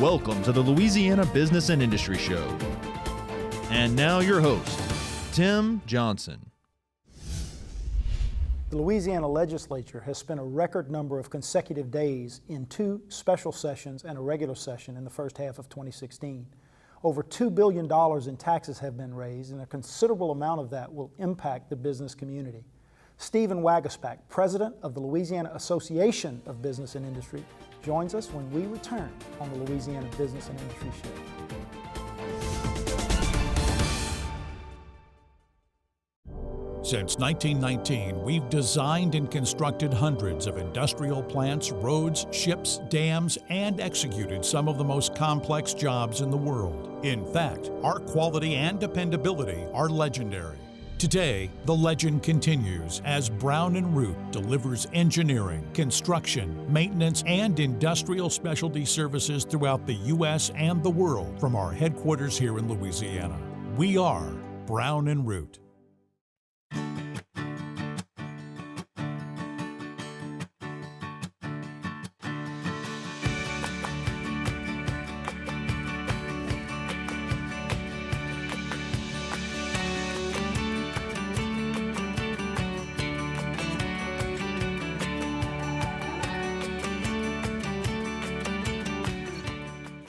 Welcome to the Louisiana Business and Industry Show. And now your host, Tim Johnson. The Louisiana legislature has spent a record number of consecutive days in two special sessions and a regular session in the first half of 2016. Over $2 billion in taxes have been raised, and a considerable amount of that will impact the business community. Stephen Waguespack, president of the Louisiana Association of Business and Industry, joins us when we return on the Louisiana Business and Industry Show. Since 1919, we've designed and constructed hundreds of industrial plants, roads, ships, dams, and executed some of the most complex jobs in the world. In fact, our quality and dependability are legendary. Today, the legend continues as Brown & Root delivers engineering, construction, maintenance, and industrial specialty services throughout the U.S. and the world from our headquarters here in Louisiana. We are Brown & Root.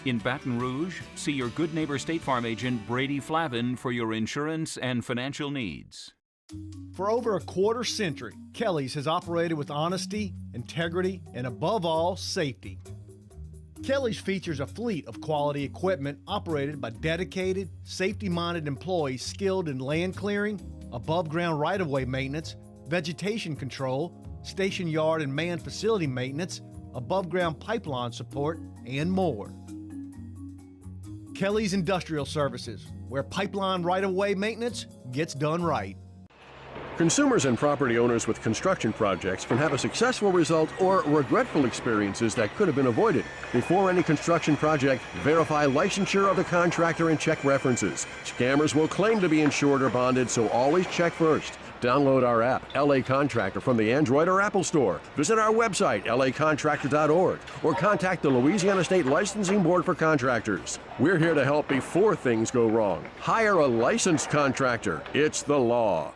In Baton Rouge, see your good neighbor State Farm agent Brady Flavin for your insurance and financial needs. For over a quarter century, Kelly's has operated with honesty, integrity, and above all, safety. Kelly's features a fleet of quality equipment operated by dedicated, safety-minded employees skilled in land clearing, above-ground right-of-way maintenance, vegetation control, station yard and manned facility maintenance, above-ground pipeline support, and more. Kelly's Industrial Services, where pipeline right-of-way maintenance gets done right. Consumers and property owners with construction projects can have a successful result or regretful experiences that could have been avoided. Before any construction project, verify licensure of the contractor and check references. Scammers will claim to be insured or bonded, so always check first. Download our app, LA Contractor, from the Android or Apple Store. Visit our website, lacontractor.org, or contact the Louisiana State Licensing Board for Contractors. We're here to help before things go wrong. Hire a licensed contractor. It's the law.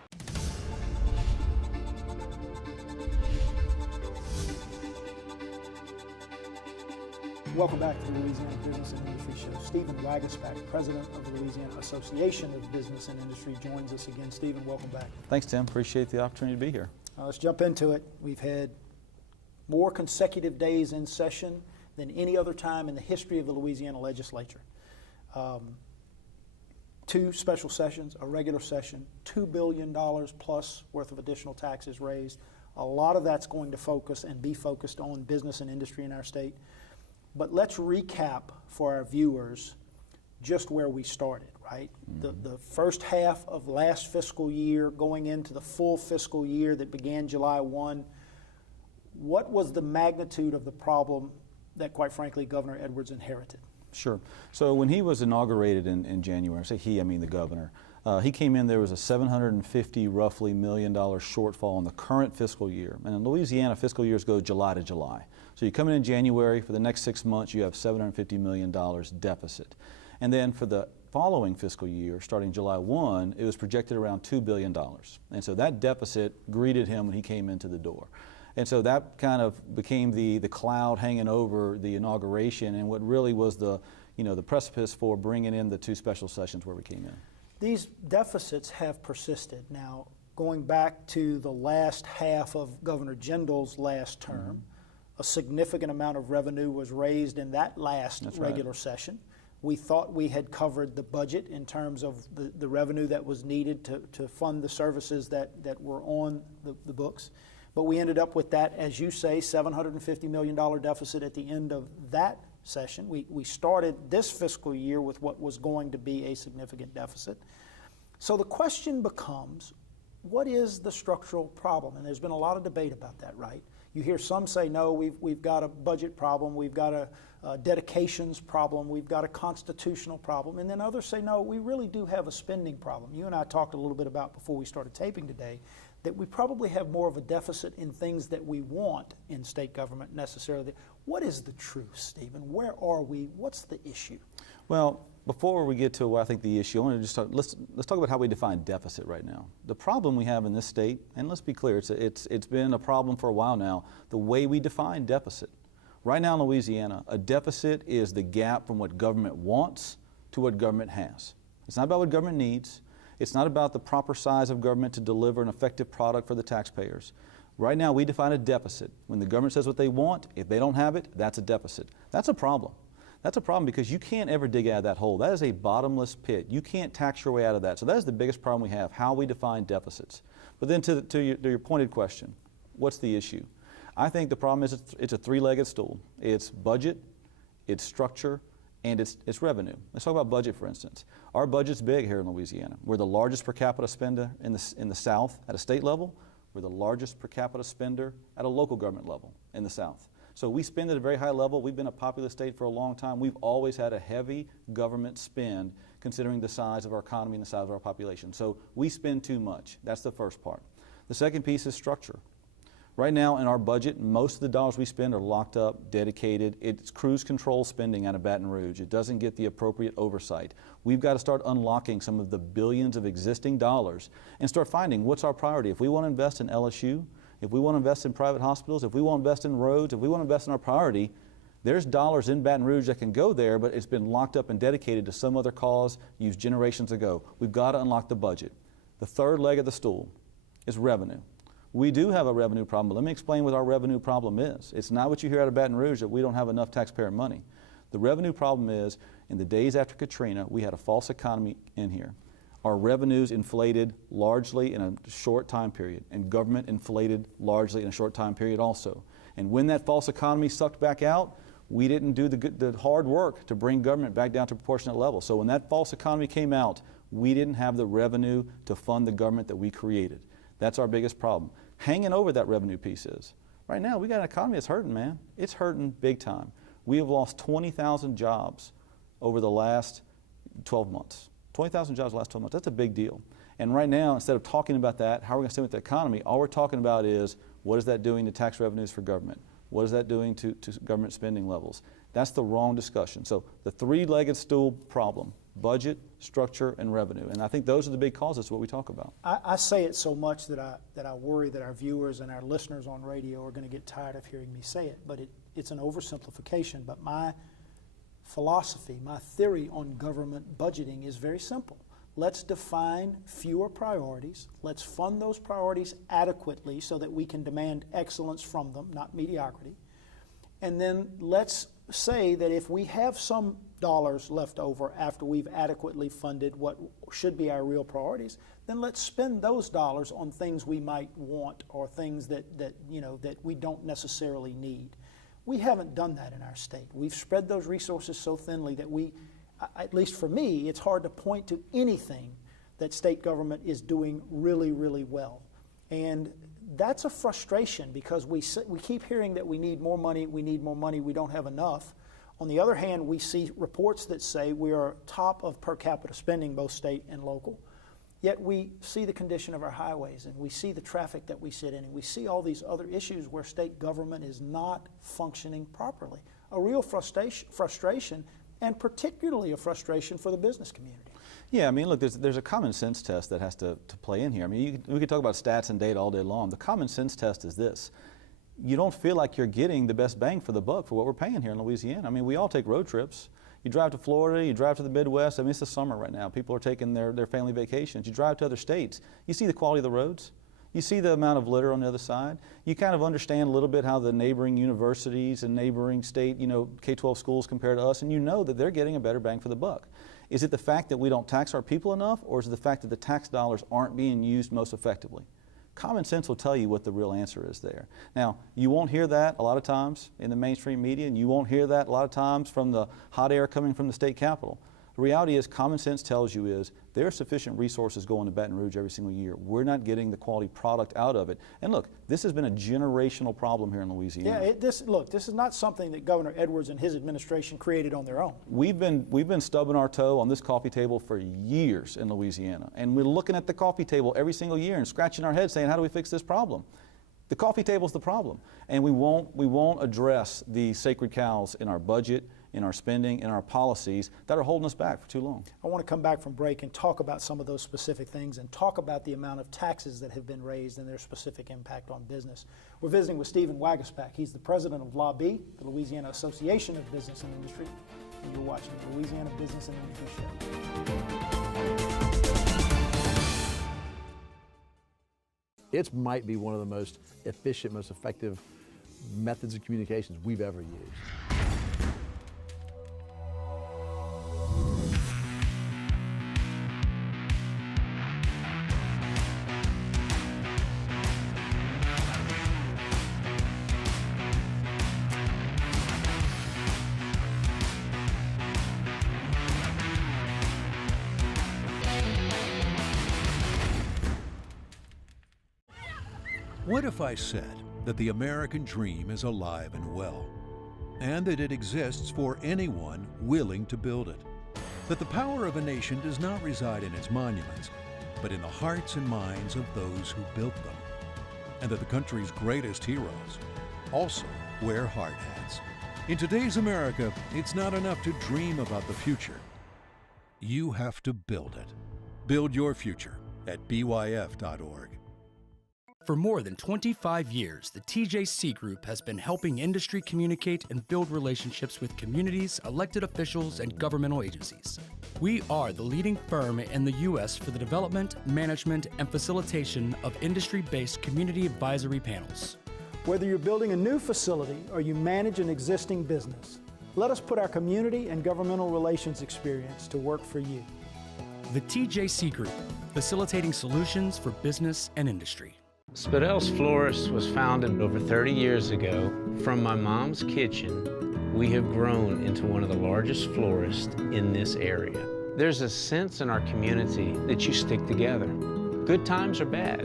Welcome back to the Louisiana Business and Industry Show. Stephen Waguespack, president of the Louisiana Association of Business and Industry, joins us again. Stephen, welcome back. Thanks, Tim. Appreciate the opportunity to be here. Let's jump into it. We've had more consecutive days in session than any other time in the history of the Louisiana legislature. Two special sessions, a regular session, $2 billion plus worth of additional taxes raised. A lot of that's going to focus and be focused on business and industry in our state. But let's recap for our viewers just where we started, right? Mm-hmm. The first half of last fiscal year going into the full fiscal year that began July 1, what was the magnitude of the problem that, quite frankly, Governor Edwards inherited? Sure. So when he was inaugurated in January, I say he, I mean the governor, he came in, there was a $750 roughly million shortfall in the current fiscal year. And in Louisiana, fiscal years go July to July. So you come in January, for the next 6 months, you have $750 million deficit. And then for the following fiscal year, starting July 1, it was projected around $2 billion. And so that deficit greeted him when he came into the door. And so that kind of became the cloud hanging over the inauguration and what really was the precipice for bringing in the two special sessions where we came in. These deficits have persisted. Now, going back to the last half of Governor Jindal's last term, a significant amount of revenue was raised in that last regular session. We thought we had covered the budget in terms of the revenue that was needed to fund the services that were on the books. But we ended up with that, as you say, $750 million deficit at the end of that session. We started this fiscal year with what was going to be a significant deficit. So the question becomes, what is the structural problem? And there's been a lot of debate about that, right? You hear some say, no, we've got a budget problem, we've got a dedications problem, we've got a constitutional problem, and then others say, no, we really do have a spending problem. You and I talked a little bit about before we started taping today that we probably have more of a deficit in things that we want in state government necessarily. What is the truth, Stephen? Where are we? What's the issue? Well, before we get to what I think the issue, I want to just let's talk about how we define deficit right now. The problem we have in this state, and let's be clear, it's been a problem for a while now, the way we define deficit. Right now in Louisiana, a deficit is the gap from what government wants to what government has. It's not about what government needs. It's not about the proper size of government to deliver an effective product for the taxpayers. Right now, we define a deficit. When the government says what they want, if they don't have it, that's a deficit. That's a problem. That's a problem because you can't ever dig out of that hole. That is a bottomless pit. You can't tax your way out of that. So that is the biggest problem we have, how we define deficits. But then to your pointed question, what's the issue? I think the problem is it's a three-legged stool. It's budget, it's structure, and it's revenue. Let's talk about budget, for instance. Our budget's big here in Louisiana. We're the largest per capita spender in the South at a state level. We're the largest per capita spender at a local government level in the South. So we spend at a very high level. We've been a populous state for a long time. We've always had a heavy government spend considering the size of our economy and the size of our population. So we spend too much. That's the first part. The second piece is structure. Right now in our budget, most of the dollars we spend are locked up, dedicated. It's cruise control spending out of Baton Rouge. It doesn't get the appropriate oversight. We've got to start unlocking some of the billions of existing dollars and start finding what's our priority. If we want to invest in LSU, if we want to invest in private hospitals, if we want to invest in roads, if we want to invest in our priority, there's dollars in Baton Rouge that can go there, but it's been locked up and dedicated to some other cause used generations ago. We've got to unlock the budget. The third leg of the stool is revenue. We do have a revenue problem, but let me explain what our revenue problem is. It's not what you hear out of Baton Rouge that we don't have enough taxpayer money. The revenue problem is, in the days after Katrina, we had a false economy in here. Our revenues inflated largely in a short time period, and government inflated largely in a short time period also. And when that false economy sucked back out, we didn't do the hard work to bring government back down to proportionate levels. So when that false economy came out, we didn't have the revenue to fund the government that we created. That's our biggest problem. Hanging over that revenue piece is, right now we got an economy that's hurting, man. It's hurting big time. We have lost 20,000 jobs over the last 12 months. 20,000 jobs in the last 12 months, that's a big deal. And right now, instead of talking about that, how are we going to stimulate the economy, all we're talking about is, what is that doing to tax revenues for government? What is that doing to government spending levels? That's the wrong discussion. So the three-legged stool problem, budget, structure, and revenue. And I think those are the big causes of what we talk about. I say it so much that I worry that our viewers and our listeners on radio are going to get tired of hearing me say it, but it's an oversimplification. But my philosophy, my theory on government budgeting is very simple. Let's define fewer priorities. Let's fund those priorities adequately so that we can demand excellence from them, not mediocrity. And then let's say that if we have some dollars left over after we've adequately funded what should be our real priorities, then let's spend those dollars on things we might want or things that we don't necessarily need. We haven't done that in our state. We've spread those resources so thinly that at least for me, it's hard to point to anything that state government is doing really, really well. And that's a frustration because we keep hearing that we need more money, we don't have enough. On the other hand, we see reports that say we are top of per capita spending, both state and local. Yet we see the condition of our highways, and we see the traffic that we sit in, and we see all these other issues where state government is not functioning properly. A real frustration, and particularly a frustration for the business community. Yeah, I mean, look, there's a common sense test that has to play in here. I mean, we could talk about stats and data all day long. The common sense test is this. You don't feel like you're getting the best bang for the buck for what we're paying here in Louisiana. I mean, we all take road trips. You drive to Florida, you drive to the Midwest. I mean, it's the summer right now. People are taking their family vacations. You drive to other states. You see the quality of the roads. You see the amount of litter on the other side. You kind of understand a little bit how the neighboring universities and neighboring state, K-12 schools compare to us, and you know that they're getting a better bang for the buck. Is it the fact that we don't tax our people enough, or is it the fact that the tax dollars aren't being used most effectively? Common sense will tell you what the real answer is there. Now, you won't hear that a lot of times in the mainstream media, and you won't hear that a lot of times from the hot air coming from the state capitol. The reality is common sense tells you is there are sufficient resources going to Baton Rouge every single year. We're not getting the quality product out of it. And look, this has been a generational problem here in Louisiana. Yeah, this is not something that Governor Edwards and his administration created on their own. We've been stubbing our toe on this coffee table for years in Louisiana, and we're looking at the coffee table every single year and scratching our heads saying, how do we fix this problem? The coffee table's the problem, and we won't address the sacred cows in our budget, in our spending, in our policies that are holding us back for too long. I want to come back from break and talk about some of those specific things and talk about the amount of taxes that have been raised and their specific impact on business. We're visiting with Stephen Waguespack. He's the president of LBIS, the Louisiana Association of Business and Industry, and you're watching the Louisiana Business and Industry Show. It might be one of the most efficient, most effective methods of communications we've ever used. What if I said that the American dream is alive and well, and that it exists for anyone willing to build it? That the power of a nation does not reside in its monuments, but in the hearts and minds of those who built them, and that the country's greatest heroes also wear hard hats. In today's America, it's not enough to dream about the future. You have to build it. Build your future at byf.org. For more than 25 years, the TJC Group has been helping industry communicate and build relationships with communities, elected officials, and governmental agencies. We are the leading firm in the U.S. for the development, management, and facilitation of industry-based community advisory panels. Whether you're building a new facility or you manage an existing business, let us put our community and governmental relations experience to work for you. The TJC Group, facilitating solutions for business and industry. Spadel's Florist was founded over 30 years ago. From my mom's kitchen, we have grown into one of the largest florists in this area. There's a sense in our community that you stick together. Good times or bad,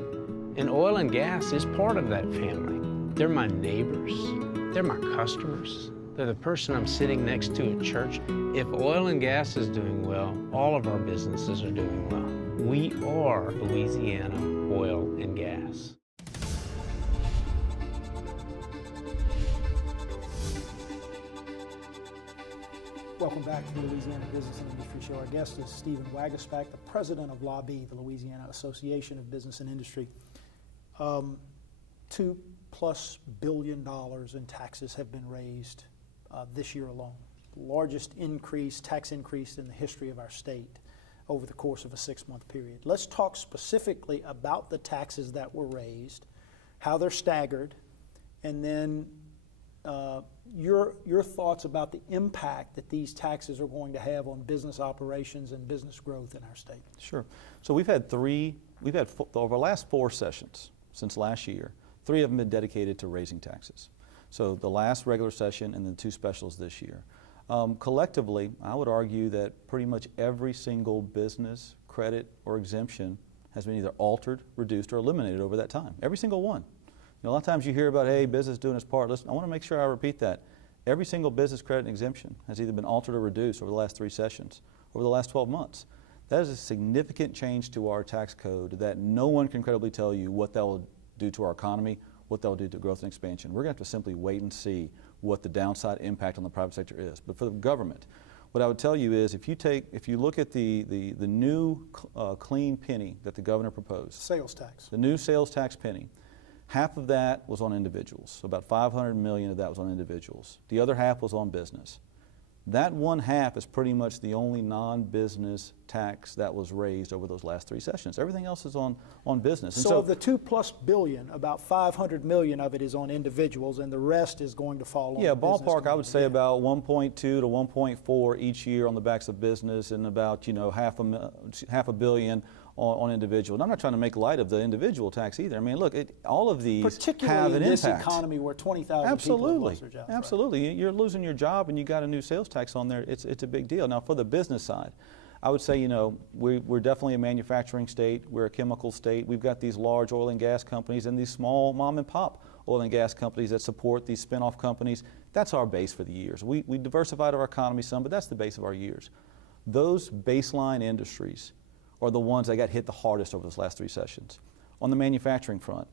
and oil and gas is part of that family. They're my neighbors, they're my customers, they're the person I'm sitting next to at church. If oil and gas is doing well, all of our businesses are doing well. We are Louisiana Oil and Gas. Welcome back to the Louisiana Business and Industry Show. Our guest is Stephen Waguespack, the president of LBIS, the Louisiana Association of Business and Industry. $2+ billion in taxes have been raised this year alone. The largest tax increase in the history of our state over the course of a 6-month period. Let's talk specifically about the taxes that were raised, how they're staggered, and then your thoughts about the impact that these taxes are going to have on business operations and business growth in our state. Sure. So we've had over the last 4 sessions since last year, 3 of them been dedicated to raising taxes. So the last regular session and then 2 specials this year. Collectively, I would argue that pretty much every single business credit or exemption has been either altered, reduced, or eliminated over that time. Every single one. You know, a lot of times you hear about, hey, business doing its part. Listen, I want to make sure I repeat that. Every single business credit and exemption has either been altered or reduced over the last 3 sessions, over the last 12 months. That is a significant change to our tax code that no one can credibly tell you what that will do to our economy, what that will do to growth and expansion. We're going to have to simply wait and see what the downside impact on the private sector is. But for the government, what I would tell you is if you look at the new clean penny that the governor proposed, sales tax, the new sales tax penny, half of that was on individuals. So about $500 million of that was on individuals. The other half was on business. That one half is pretty much the only non-business tax that was raised over those last 3 sessions. Everything else is on business. And so of the $2+ billion, about $500 million of it is on individuals, and the rest is going to fall on business. Ballpark, I would say about 1.2 to 1.4 each year on the backs of business, and about half a billion on individual. And I'm not trying to make light of the individual tax either. I mean, look, all of these have an impact. Particularly in this economy where 20,000 people have lost their jobs. Absolutely. Right? You're losing your job and you got a new sales tax on there. It's a big deal. Now, for the business side, I would say, you know, we're definitely a manufacturing state. We're a chemical state. We've got these large oil and gas companies and these small mom and pop oil and gas companies that support these spin-off companies. That's our base for the years. We diversified our economy some, but that's the base of our years. Those baseline industries are the ones that got hit the hardest over those last 3 sessions. On the manufacturing front,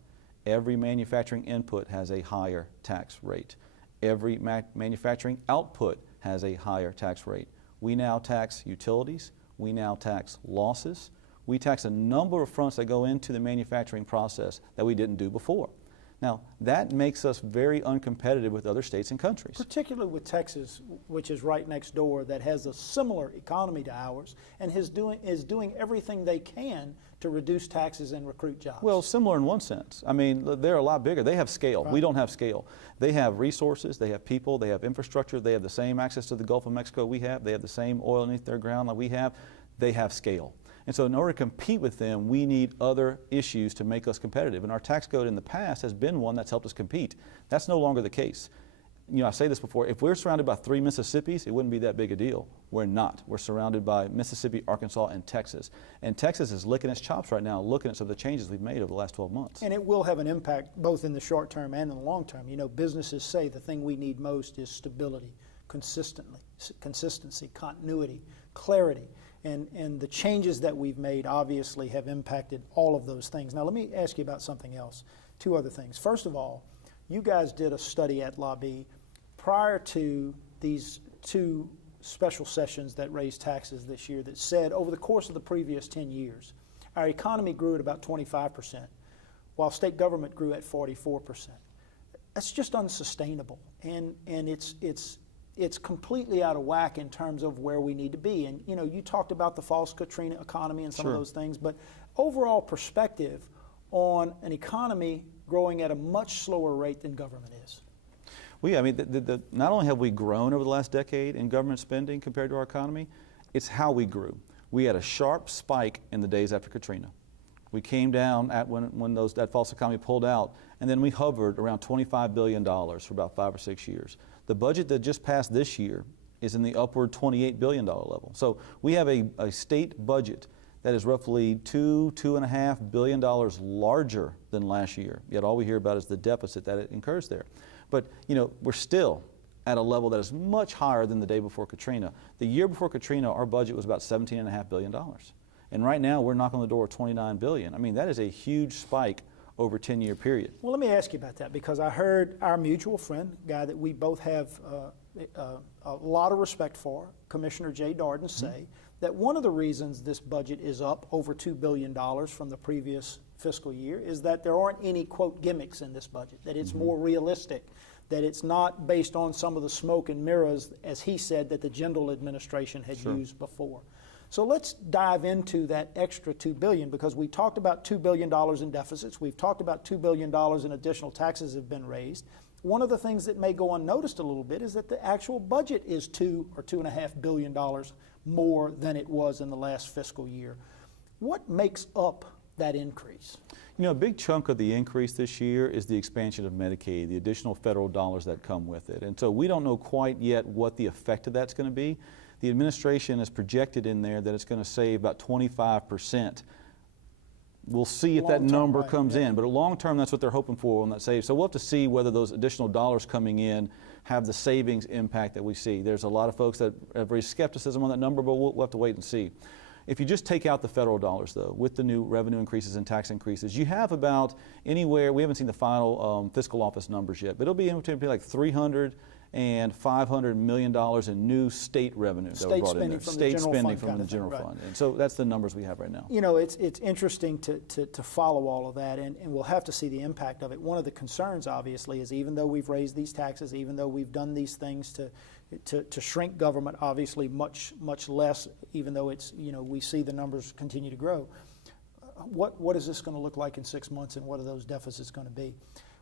every manufacturing input has a higher tax rate. Every manufacturing output has a higher tax rate. We now tax utilities, we now tax losses, we tax a number of fronts that go into the manufacturing process that we didn't do before. Now, that makes us very uncompetitive with other states and countries. Particularly with Texas, which is right next door, that has a similar economy to ours, and is doing everything they can to reduce taxes and recruit jobs. Well, similar in one sense. I mean, they're a lot bigger. They have scale. Right. We don't have scale. They have resources, they have people, they have infrastructure, they have the same access to the Gulf of Mexico we have, they have the same oil underneath their ground that we have. They have scale. And so in order to compete with them, we need other issues to make us competitive. And our tax code in the past has been one that's helped us compete. That's no longer the case. You know, I say this before, if we're surrounded by 3 Mississippis, it wouldn't be that big a deal. We're not. We're surrounded by Mississippi, Arkansas, and Texas. And Texas is licking its chops right now, looking at some of the changes we've made over the last 12 months. And it will have an impact both in the short term and in the long term. You know, businesses say the thing we need most is stability, consistency, continuity, clarity. And the changes that we've made obviously have impacted all of those things. Now let me ask you about something else, 2 other things. First of all, you guys did a study at LBIS prior to these 2 special sessions that raised taxes this year that said over the course of the previous 10 years, our economy grew at about 25%, while state government grew at 44%. That's just unsustainable, and it's completely out of whack in terms of where we need to be. And you know, you talked about the false Katrina economy and some of those things, but overall perspective on an economy growing at a much slower rate than government is. Well, yeah, I mean, not only have we grown over the last decade in government spending compared to our economy, it's how we grew. We had a sharp spike in the days after Katrina. We came down at when that false economy pulled out, and then we hovered around $25 billion for about 5 or 6 years. The budget that just passed this year is in the upward $28 billion level. So we have a state budget that is roughly $2.5 billion larger than last year. Yet all we hear about is the deficit that it incurs there. But you know, we're still at a level that is much higher than the day before Katrina. The year before Katrina, our budget was about $17.5 billion. And right now, we're knocking on the door of $29 billion. I mean, that is a huge spike over a 10-year period. Well, let me ask you about that, because I heard our mutual friend, a guy that we both have a lot of respect for, Commissioner Jay Darden, say that one of the reasons this budget is up over $2 billion from the previous fiscal year is that there aren't any, quote, gimmicks in this budget, that it's more realistic, that it's not based on some of the smoke and mirrors, as he said, that the Jindal administration had used before. So let's dive into that extra $2 billion, because we talked about $2 billion in deficits. We've talked about $2 billion in additional taxes have been raised. One of the things that may go unnoticed a little bit is that the actual budget is $2 or $2.5 billion more than it was in the last fiscal year. What makes up that increase? You know, a big chunk of the increase this year is the expansion of Medicaid, the additional federal dollars that come with it. And so we don't know quite yet what the effect of that's going to be. The administration has projected in there that it's going to save about 25%. We'll see if that number comes in, but long term, that's what they're hoping for on that save. So we'll have to see whether those additional dollars coming in have the savings impact that we see. There's a lot of folks that have very skepticism on that number, but we'll have to wait and see. If you just take out the federal dollars, though, with the new revenue increases and tax increases, you have about anywhere, we haven't seen the final fiscal office numbers yet, but it'll be like $300 and $500 million in new state revenue that we brought in there. State spending from the general fund. And so that's the numbers we have right now. You know, it's interesting to follow all of that, and we'll have to see the impact of it. One of the concerns, obviously, is even though we've raised these taxes, even though we've done these things to shrink government, obviously much less, even though it's, you know, we see the numbers continue to grow. What is this going to look like in 6 months, and what are those deficits going to be?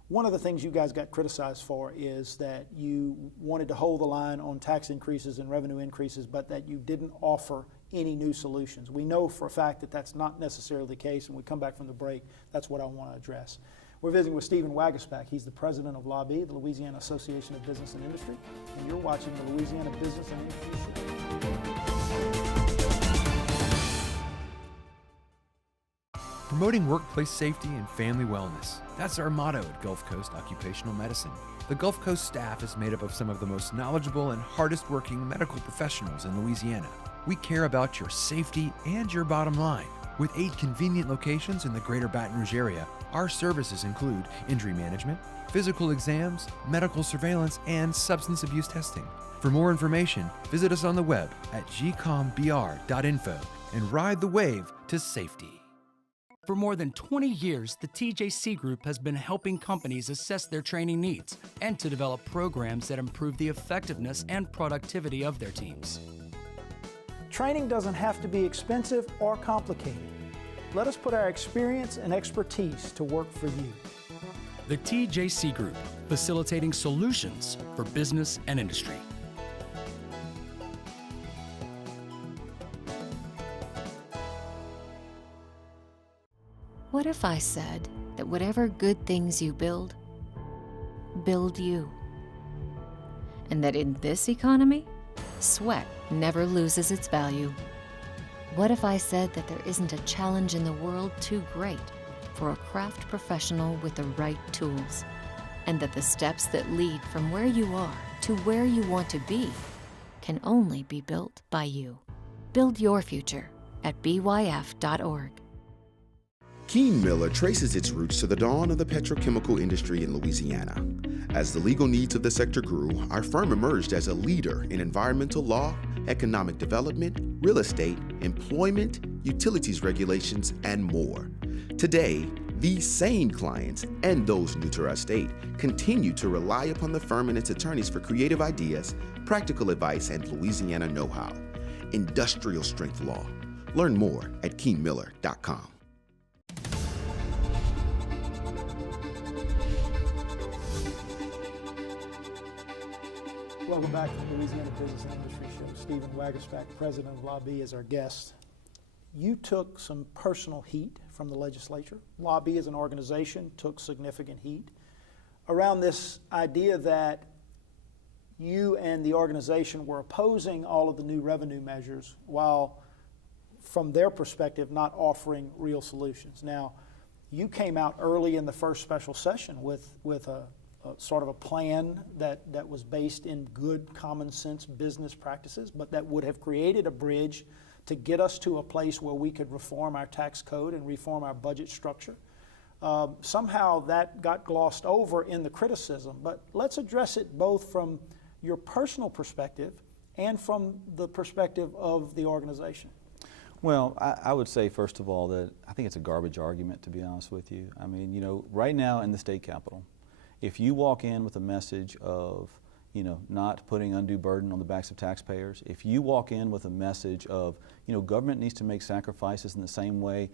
One of the things you guys got criticized for is that you wanted to hold the line on tax increases and revenue increases, but that you didn't offer any new solutions. We know for a fact that that's not necessarily the case, and we come back from the break, that's what I want to address. We're visiting with Stephen Waguespack. He's the president of LBIS, the Louisiana Association of Business and Industry, and you're watching the Louisiana Business and Industry Show. promoting workplace safety and family wellness. That's our motto at Gulf Coast Occupational Medicine. The Gulf Coast staff is made up of some of the most knowledgeable and hardest working medical professionals in Louisiana. We care about your safety and your bottom line. With 8 convenient locations in the greater Baton Rouge area, our services include injury management, physical exams, medical surveillance, and substance abuse testing. For more information, visit us on the web at gcombr.info and ride the wave to safety. For more than 20 years, the TJC Group has been helping companies assess their training needs and to develop programs that improve the effectiveness and productivity of their teams. Training doesn't have to be expensive or complicated. Let us put our experience and expertise to work for you. The TJC Group, facilitating solutions for business and industry. What if I said that whatever good things you build you? And that in this economy, sweat never loses its value. What if I said that there isn't a challenge in the world too great for a craft professional with the right tools, and that the steps that lead from where you are to where you want to be can only be built by you? Build your future at byf.org. Keene Miller traces its roots to the dawn of the petrochemical industry in Louisiana. As the legal needs of the sector grew, our firm emerged as a leader in environmental law, economic development, real estate, employment, utilities regulations, and more. Today, these same clients and those new to our state continue to rely upon the firm and its attorneys for creative ideas, practical advice, and Louisiana know-how. Industrial strength law. Learn more at keenemiller.com. Welcome back to the Louisiana Business and Industry Show. Stephen Waguespack, president of LBIS, is our guest. You took some personal heat from the legislature. LBIS as an organization took significant heat around this idea that you and the organization were opposing all of the new revenue measures while, from their perspective, not offering real solutions. Now, you came out early in the first special session with a sort of a plan that was based in good common sense business practices, but that would have created a bridge to get us to a place where we could reform our tax code and reform our budget structure. Somehow that got glossed over in the criticism, but let's address it both from your personal perspective and from the perspective of the organization. Well, I would say, first of all, that I think it's a garbage argument, to be honest with you. I mean, you know, right now in the state capitol, if you walk in with a message of, you know, not putting undue burden on the backs of taxpayers, if you walk in with a message of, you know, government needs to make sacrifices in the same way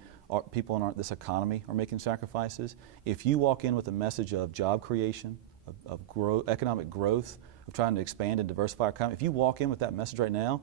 people in this economy are making sacrifices, if you walk in with a message of job creation, of economic growth, of trying to expand and diversify our economy, if you walk in with that message right now,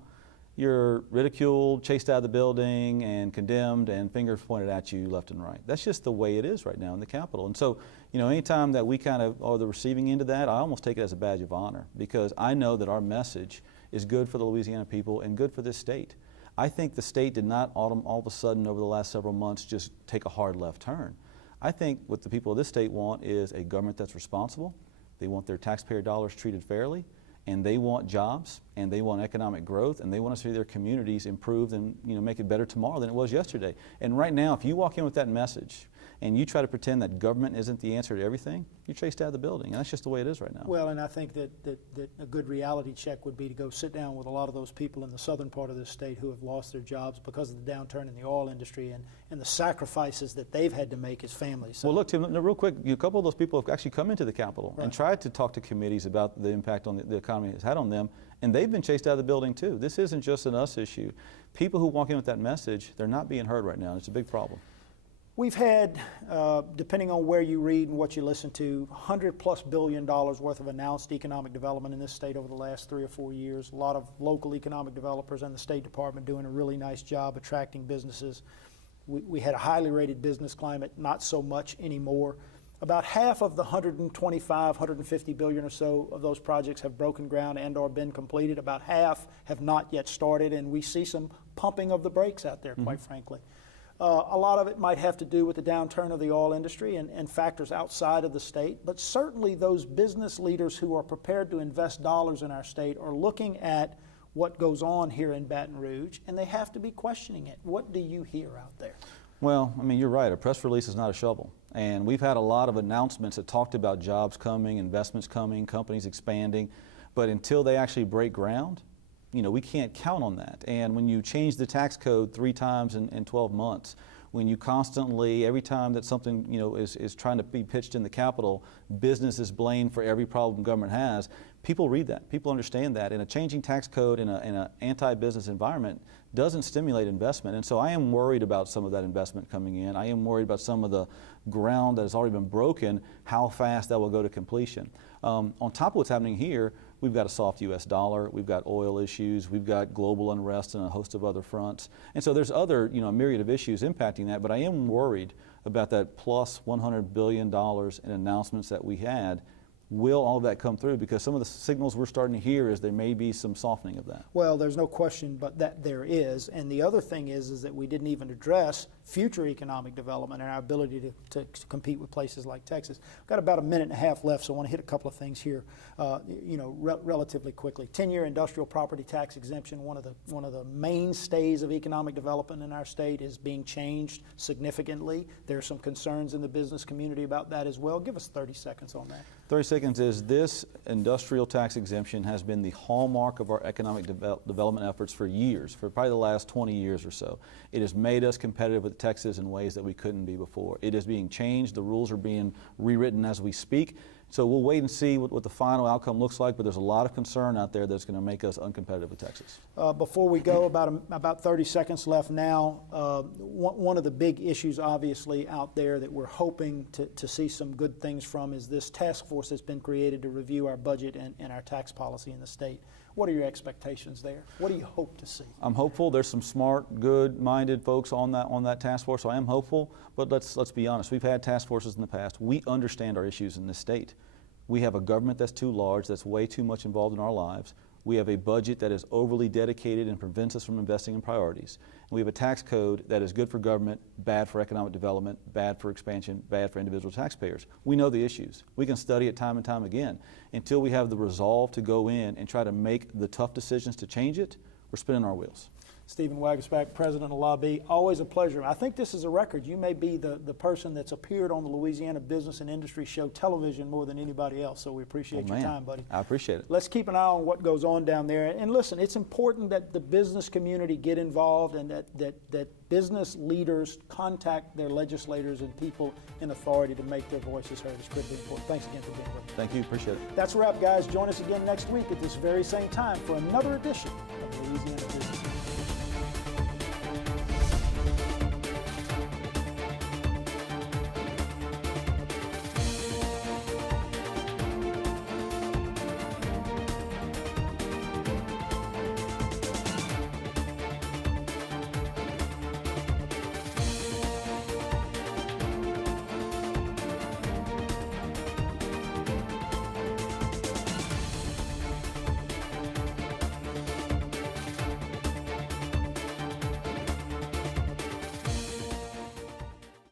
you're ridiculed, chased out of the building, and condemned, and fingers pointed at you left and right. That's just the way it is right now in the Capitol. And so, you know, anytime that we kind of are the receiving end of that, I almost take it as a badge of honor, because I know that our message is good for the Louisiana people and good for this state. I think the state did not all of a sudden over the last several months just take a hard left turn. I think what the people of this state want is a government that's responsible. They want their taxpayer dollars treated fairly, and they want jobs, and they want economic growth, and they want to see their communities improved and, you know, make it better tomorrow than it was yesterday. And right now, if you walk in with that message and you try to pretend that government isn't the answer to everything, you're chased out of the building, and that's just the way it is right now. Well, and I think that a good reality check would be to go sit down with a lot of those people in the southern part of this state who have lost their jobs because of the downturn in the oil industry and the sacrifices that they've had to make as families. So, well, look, Tim, real quick, a couple of those people have actually come into the Capitol and tried to talk to committees about the impact on the economy has had on them, and they've been chased out of the building too. This isn't just an us issue. People who walk in with that message, they're not being heard right now, and it's a big problem. We've had, depending on where you read and what you listen to, $100+ billion worth of announced economic development in this state over the last 3 or 4 years. A lot of local economic developers and the State Department doing a really nice job attracting businesses. We had a highly rated business climate, not so much anymore. About half of the 150 billion or so of those projects have broken ground and or been completed. About half have not yet started, and we see some pumping of the brakes out there, quite frankly. A lot of it might have to do with the downturn of the oil industry and factors outside of the state, but certainly those business leaders who are prepared to invest dollars in our state are looking at what goes on here in Baton Rouge, and they have to be questioning it. What do you hear out there? Well, I mean, you're right. A press release is not a shovel. And we've had a lot of announcements that talked about jobs coming, investments coming, companies expanding, but until they actually break ground, you know, we can't count on that. And when you change the tax code 3 times in 12 months, when you constantly, every time that something, you know, is trying to be pitched in the Capitol, business is blamed for every problem government has, people read that, people understand that, and a changing tax code in an anti-business environment doesn't stimulate investment. And so I am worried about some of that investment coming in. I am worried about some of the ground that has already been broken, how fast that will go to completion. On top of what's happening here, we've got a soft U.S. dollar, we've got oil issues, we've got global unrest and a host of other fronts. And so there's other, you know, a myriad of issues impacting that, but I am worried about that plus $100 billion in announcements that we had. Will all of that come through? Because some of the signals we're starting to hear is there may be some softening of that. Well, there's no question but that there is. And the other thing is that we didn't even address future economic development and our ability to compete with places like Texas. We've got about a minute and a half left, so I want to hit a couple of things here, relatively quickly. 10-year industrial property tax exemption, one of the mainstays of economic development in our state, is being changed significantly. There are some concerns in the business community about that as well. Give us 30 seconds on that. 30 seconds is this industrial tax exemption has been the hallmark of our economic development efforts for years, for probably the last 20 years or so. It has made us competitive with Texas in ways that we couldn't be before. It is being changed. The rules are being rewritten as we speak. So we'll wait and see what the final outcome looks like, but there's a lot of concern out there that's going to make us uncompetitive with Texas. Before we go, about 30 seconds left now. One of the big issues obviously out there that we're hoping to see some good things from is this task force that's been created to review our budget and our tax policy in the state. What are your expectations there? What do you hope to see? I'm hopeful. There's some smart, good-minded folks on that task force, so I am hopeful. But let's be honest. We've had task forces in the past. We understand our issues in this state. We have a government that's too large, that's way too much involved in our lives. We have a budget that is overly dedicated and prevents us from investing in priorities. And we have a tax code that is good for government, bad for economic development, bad for expansion, bad for individual taxpayers. We know the issues. We can study it time and time again. Until we have the resolve to go in and try to make the tough decisions to change it, we're spinning our wheels. Stephen Waguespack, President of LBIS, always a pleasure. I think this is a record. You may be the person that's appeared on the Louisiana Business and Industry Show television more than anybody else, so we appreciate your time, buddy. I appreciate it. Let's keep an eye on what goes on down there. And listen, it's important that the business community get involved and that business leaders contact their legislators and people in authority to make their voices heard. It's critically important. Thanks again for being with us. Thank you. Appreciate it. That's a wrap, guys. Join us again next week at this very same time for another edition of Louisiana Business.